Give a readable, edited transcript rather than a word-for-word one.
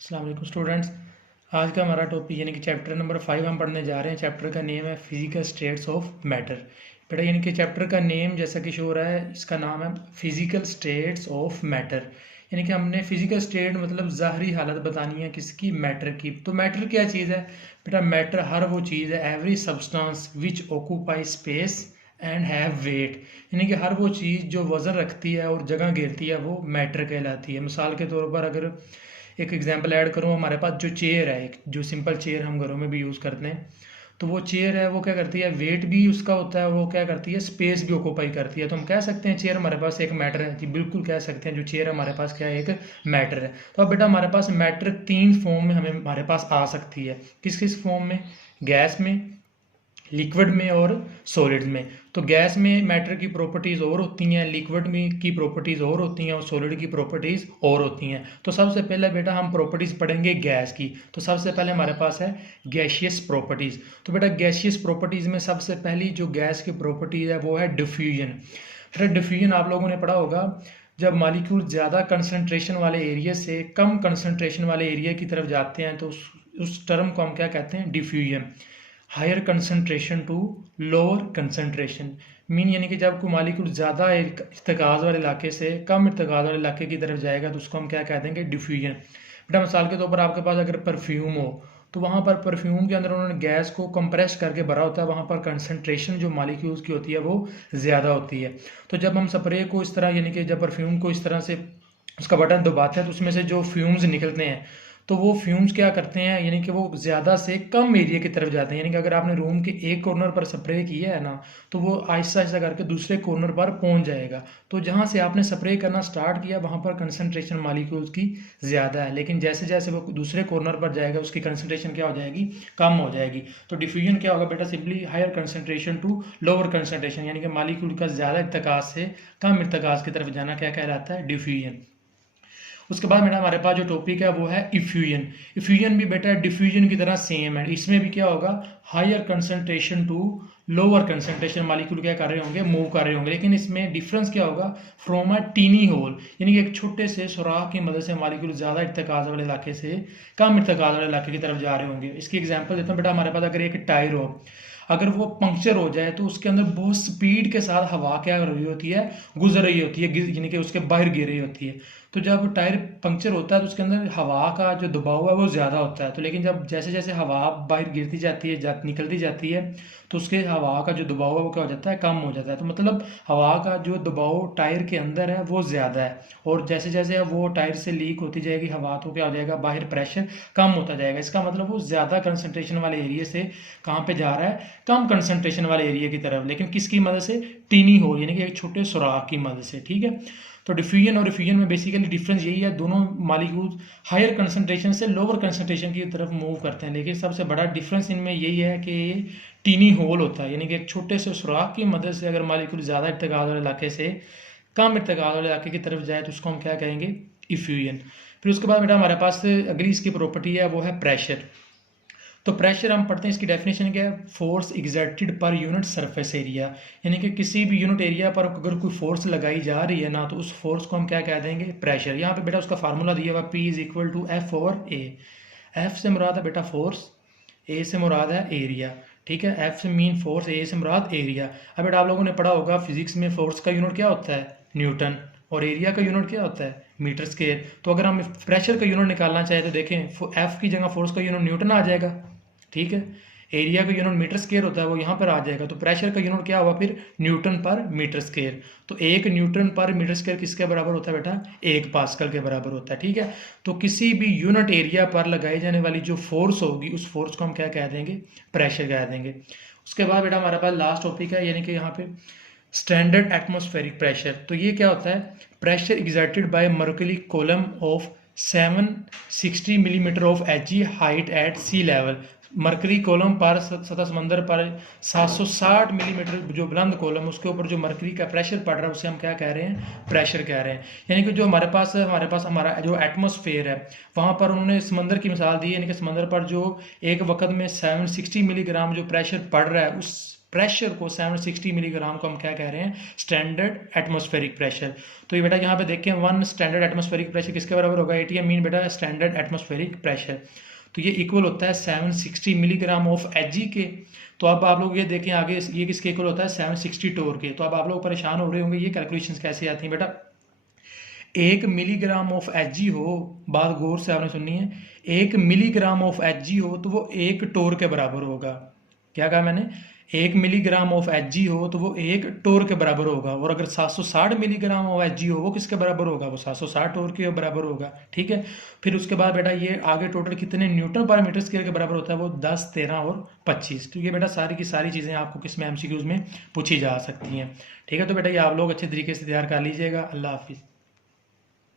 अस्सलाम वालेकुम स्टूडेंट्स। आज का हमारा टॉपिक यानी कि चैप्टर नंबर 5 हम पढ़ने जा रहे हैं। चैप्टर का नेम है फिजिकल स्टेट्स ऑफ मैटर। बेटा यानी कि चैप्टर का नेम जैसा कि शो हो रहा है, इसका नाम है फिजिकल स्टेट्स ऑफ मैटर। यानी कि हमने फिजिकल स्टेट मतलब ज़ाहरी हालत बतानी है किसकी, मैटर की। तो मैटर क्या चीज़ है बेटा? मैटर हर वो चीज़ है, every substance which occupy space and have weight. यानी कि हर वो चीज़ जो वज़न रखती है और जगह घेरती है वो मैटर कहलाती है। मिसाल के तौर पर अगर एक एग्जांपल ऐड करूँ, हमारे पास जो चेयर है, एक जो सिंपल चेयर हम घरों में भी यूज़ करते हैं, तो वो चेयर है वो क्या करती है, वेट भी उसका होता है, वो क्या करती है, स्पेस भी ऑक्यूपाई करती है। तो हम कह सकते हैं चेयर हमारे पास एक मैटर है जी, बिल्कुल कह सकते हैं जो चेयर हमारे पास क्या है, एक मैटर है। तो अब बेटा हमारे पास मैटर 3 फॉर्म में हमारे पास आ सकती है। किस किस फॉर्म में? गैस में, लिक्विड में और सॉलिड में। तो गैस में मैटर की प्रॉपर्टीज़ और होती हैं, लिक्विड में की प्रॉपर्टीज़ और होती हैं और सॉलिड की प्रॉपर्टीज़ और होती हैं। तो सबसे पहले बेटा हम प्रॉपर्टीज़ पढ़ेंगे गैस की। तो सबसे पहले हमारे पास है गैशियस प्रॉपर्टीज़। तो बेटा गैशियस प्रॉपर्टीज़ में सबसे पहली जो गैस की प्रॉपर्टीज़ है वो है डिफ्यूजन। बेटा डिफ्यूजन आप लोगों ने पढ़ा होगा, जब मालिक्यूल ज़्यादा कंसनट्रेशन वाले एरिया से कम कंसनट्रेशन वाले एरिया की तरफ जाते हैं तो उस टर्म को हम क्या कहते हैं, diffusion. Higher concentration to lower concentration mean, यानी कि जब कोई मालिक्यूल ज़्यादा इर्तिकाज़ वाले इलाके से कम इर्तिकाज़ वाले इलाके की तरफ जाएगा तो उसको हम क्या कह देंगे, डिफ्यूजन। बेटा मिसाल के तौर पर आपके पास अगर परफ्यूम हो तो वहाँ पर परफ्यूम के अंदर उन्होंने गैस को कंप्रेस करके भरा होता है, वहाँ पर कंसनट्रेशन जो मालिक्यूल्स की होती है वो ज़्यादा होती है। तो जब हम स्प्रे को इस तरह यानी कि जब परफ्यूम को इस तरह से उसका बटन दबाते हैं तो उसमें से जो फ्यूम्स निकलते हैं तो वो फ्यूम्स क्या करते हैं, यानी कि वो ज़्यादा से कम एरिया की तरफ जाते हैं। यानी कि अगर आपने रूम के एक कॉर्नर पर स्प्रे किया है ना तो वो आहिस्ता आहिस्ता करके दूसरे कॉर्नर पर पहुंच जाएगा। तो जहां से आपने स्प्रे करना स्टार्ट किया वहां पर कंसनट्रेशन मालिक्यूल्स की ज़्यादा है, लेकिन जैसे जैसे वो दूसरे कॉर्नर पर जाएगा उसकी कंसनट्रेशन क्या हो जाएगी, कम हो जाएगी। तो डिफ्यूजन क्या होगा बेटा, simply higher concentration to lower concentration, यानी कि मालिक्यूल का ज़्यादा इर्तिकाज से कम इर्तिकाज की तरफ जाना क्या कहलाता है, डिफ्यूजन। उसके बाद बेटा हमारे पास जो टॉपिक है वो है इफ्यूजन। इफ्यूजन भी बेटा डिफ्यूजन की तरह सेम है, इसमें भी क्या होगा, higher concentration to lower concentration molecule क्या कर रहे होंगे, मूव कर रहे होंगे। लेकिन इसमें डिफरेंस क्या होगा, फ्रॉम अ टीनी होल, यानी कि एक छोटे से सुराख की मदद से मालिक्यूल ज़्यादा इर्तिकाज़ वाले इलाके से कम इर्तिकाज़ वाले इलाके की तरफ जा रहे होंगे। इसकी एग्जाम्पल देता हूँ बेटा, हमारे पास अगर एक टायर हो, अगर वो पंक्चर हो जाए तो उसके अंदर बहुत स्पीड के साथ हवा क्या कर रही होती है, गुजर रही होती है, यानी कि उसके बाहर गिर रही होती है। तो जब टायर पंक्चर होता है तो उसके अंदर हवा का जो दबाव है वो ज़्यादा होता है। तो लेकिन जब जैसे जैसे हवा बाहर गिरती जाती है, निकलती जाती है, तो उसके हवा का जो दबाव है वो क्या हो जाता है, कम हो जाता है। तो मतलब हवा का जो दबाव टायर के अंदर है वो ज़्यादा है, और जैसे जैसे वो टायर से लीक होती जाएगी हवा तो क्या हो जाएगा, बाहर प्रेशर कम होता जाएगा। इसका मतलब वो ज़्यादा कंसनट्रेशन वाले एरिया से कहाँ पे जा रहा है, कम कंसंट्रेशन वाले एरिया की तरफ, लेकिन किसकी मदद से, टीनी होल, यानी कि एक छोटे सुराख की मदद से। ठीक है, तो डिफ्यूजन और रिफ्यूजन में बेसिकली डिफरेंस यही है, दोनों मालिक्यूल हायर कंसंट्रेशन से लोअर कंसंट्रेशन की तरफ मूव करते हैं, लेकिन सबसे बड़ा डिफरेंस इनमें यही है कि टीनी होल होता है, यानी कि एक छोटे से सुराख की मदद से अगर मालिक्यूल ज़्यादा इर्तिकाज़ वाले इलाके से कम इर्तिकाज़ वाले इलाके की तरफ जाए तो उसको हम क्या कहेंगे, इफ्यूजन। फिर उसके बाद बेटा हमारे पास अगली इसकी प्रॉपर्टी है वो है प्रेशर। तो प्रेशर हम पढ़ते हैं, इसकी डेफिनेशन क्या है, force exerted per unit surface area, यानी कि किसी भी यूनिट एरिया पर अगर कोई फोर्स लगाई जा रही है ना तो उस फोर्स को हम क्या कह देंगे, प्रेशर। यहाँ पे बेटा उसका फार्मूला दिया हुआ P is equal to F over A. F से मुराद है बेटा फोर्स, ए से मुराद है एरिया। ठीक है, एफ से मीन फोर्स, ए से मुराद एरिया। अब बेटा आप लोगों ने पढ़ा होगा फिजिक्स में फोर्स का यूनिट क्या होता है, न्यूटन, और एरिया का यूनिट क्या होता है, मीटर स्क्वायर। तो अगर हम प्रेशर का यूनिट निकालना चाहें तो देखें एफ की जगह फोर्स का यूनिट न्यूटन आ जाएगा। ठीक है, एरिया का यूनिट मीटर स्क्वायर होता है वो यहाँ पर आ जाएगा, तो प्रेशर का यूनिट क्या हुआ फिर, न्यूटन पर मीटर स्क्वायर। तो एक न्यूटन पर मीटर स्क्वायर किसके बराबर होता है बेटा, 1 पास्कल के बराबर होता है। ठीक है, तो किसी भी यूनिट एरिया पर लगाई जाने वाली जो फोर्स होगी उस फोर्स को हम क्या कह देंगे, प्रेशर कह देंगे। उसके बाद बेटा हमारे पास लास्ट टॉपिक है, यानी कि यहाँ पे स्टैंडर्ड एटमॉस्फेरिक प्रेशर। तो ये क्या होता है, pressure exerted by mercury column of 760 millimetre of H height at sea level. Mercury column पर सतह समंदर पर 760 मिलीमीटर जो बुलंद कॉलम उसके ऊपर जो मरकरी का प्रेशर पड़ रहा है उसे हम क्या कह रहे हैं, प्रेशर कह रहे हैं। यानी कि जो हमारे पास हमारा जो एटमॉस्फेयर है वहाँ पर उन्होंने समंदर की मिसाल दी है, यानी कि समंदर पर जो एक वक्त में 760 मिलीग्राम जो प्रेशर पड़ रहा है उस प्रेशर को 760 मिलीग्राम को हम क्या कह रहे हैं, स्टैंडर्ड एटमॉस्फेरिक प्रेशर। तो ये बेटा यहाँ पे देखें 1 स्टैंडर्ड एटमॉस्फेरिक प्रेशर किसके बराबर होगा, ATM मीन बेटा स्टैंडर्ड एटमॉस्फेरिक प्रेशर। तो ये इक्वल होता है 760 मिलीग्राम ऑफ Hg के। तो अब आप लोग ये देखें आगे ये किसके इक्वल होता है, 760 टोर के। तो अब आप लोग परेशान हो रहे होंगे ये कैलकुलेशंस कैसे आती हैं बेटा। 1 मिलीग्राम ऑफ Hg हो, बात गौर से आपने सुननी है, 1 मिलीग्राम ऑफ Hg हो तो वो 1 टोर के बराबर होगा। क्या कहा मैंने, 1 मिलीग्राम ऑफ Hg हो तो वो 1 टोर के बराबर होगा। और अगर 760 मिलीग्राम ऑफ Hg हो वो किसके बराबर होगा, वो 760 टोर के बराबर होगा। ठीक है, फिर उसके बाद बेटा ये आगे टोटल कितने न्यूटन पर मीटर स्क्वायर के बराबर होता है, वो 10, 13 और 25। तो ये बेटा सारी की सारी चीज़ें आपको किस में MCQs में पूछी जा सकती हैं। ठीक है, तो बेटा ये आप लोग अच्छे तरीके से तैयार कर लीजिएगा। अल्लाह हाफिज़।